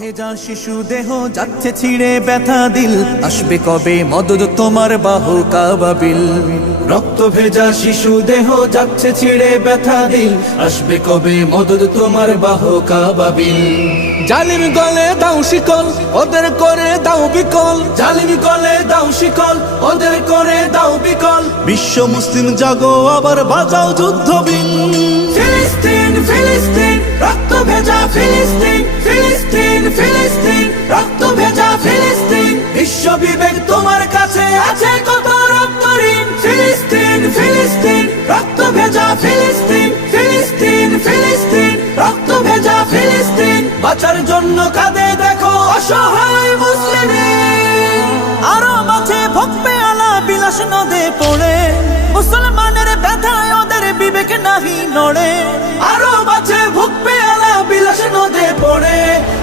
ভেজা শিশু দেহ যাচ্ছে ছিঁড়ে ব্যথা দিল। আসবে কবে মদত তোমার বাহু কাবাবিল? রক্ত ভেজা শিশু দেহ যাচ্ছে ছিঁড়ে ব্যথা দিল। আসবে কবে মদত তোমার বাহু কাবাবিল? জালিম গলে দাও শিকল, ওদের করে দাও বিকল। জালিম গলে দাও শিকল, ওদের করে দাও বিকল। বিশ্ব মুসলিম জাগো, আবার বাজাও যুদ্ধ বিন রক্ত ভেজা ফিলিস্তিন ফিলিস্তিন ফিলিস্তিন। রক্ত ভেজা ফিলিস্তিন, বাঁচার জন্য কাঁদে দেখো অসহায় মুসলিম। আরও মাঝে ভক্তি আলা বিলাস নদে পড়ে। মুসলমানের ব্যথায় ওদের বিবেক নাহি নড়ে। আরও মাঝে ভক্তি আলা বিলাস নদে পড়ে।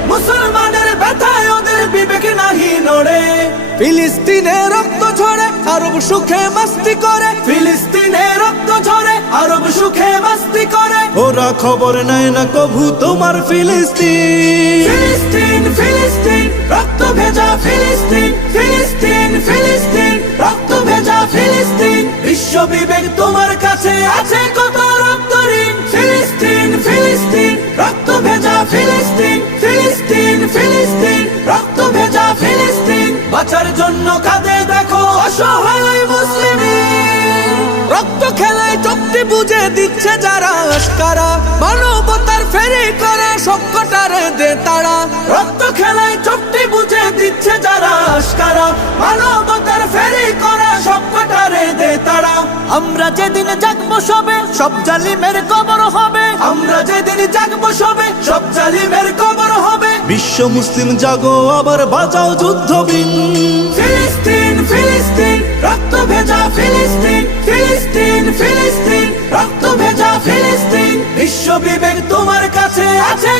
মুসলমানের ব্যথায় ওদের বিবেক নাহি নড়ে। ফিলিস্তিনে রক্ত ঝরে, আরব সুখে মাস্তি করে। ফিলিস্তিনে সুখে মাস্তি করে। ওরা খবর নেয় না কভু তোমার ফিলিস্তিন। ফিলিস্তিন ফিলিস্তিন রক্ত ভেজা ফিলিস্তিন ফিলিস্তিন ফিলিস্তিন রক্ত ভেজা ফিলিস্তিন। বিশ্ব বিবেক তোমার কাছে আছে কত রক্ত ঋণ? ফিলিস্তিন ফিলিস্তিন রক্ত ভেজা ফিলিস্তিন ফিলিস্তিন ফিলিস্তিন রক্ত ভেজা ফিলিস্তিন। বাঁচার জন্য কাঁদে দেখো অসহায়। খেলায় বুঝে দিচ্ছে যারা আস্কারা মানবতার ফেরি করে সবকটারে দে তারা। রক্ত খেলায় চোখটি বুঝে দিচ্ছে যারা আস্কারা মানবতার ফেরি করে সবকটারে দে তারা। আমরা যেদিন জাগবো সবে সব জালিমের কবর হবে। আমরা যেদিন জাগবো সবে সব জালিমের কবর হবে। বিশ্ব মুসলিম জাগো আবার বাজাও যুদ্ধ বিন ফিলিস্তিন ফিলিস্তিন রক্ত ভেজা ফিলিস্তিন বিবেক তোমার কাছে আছে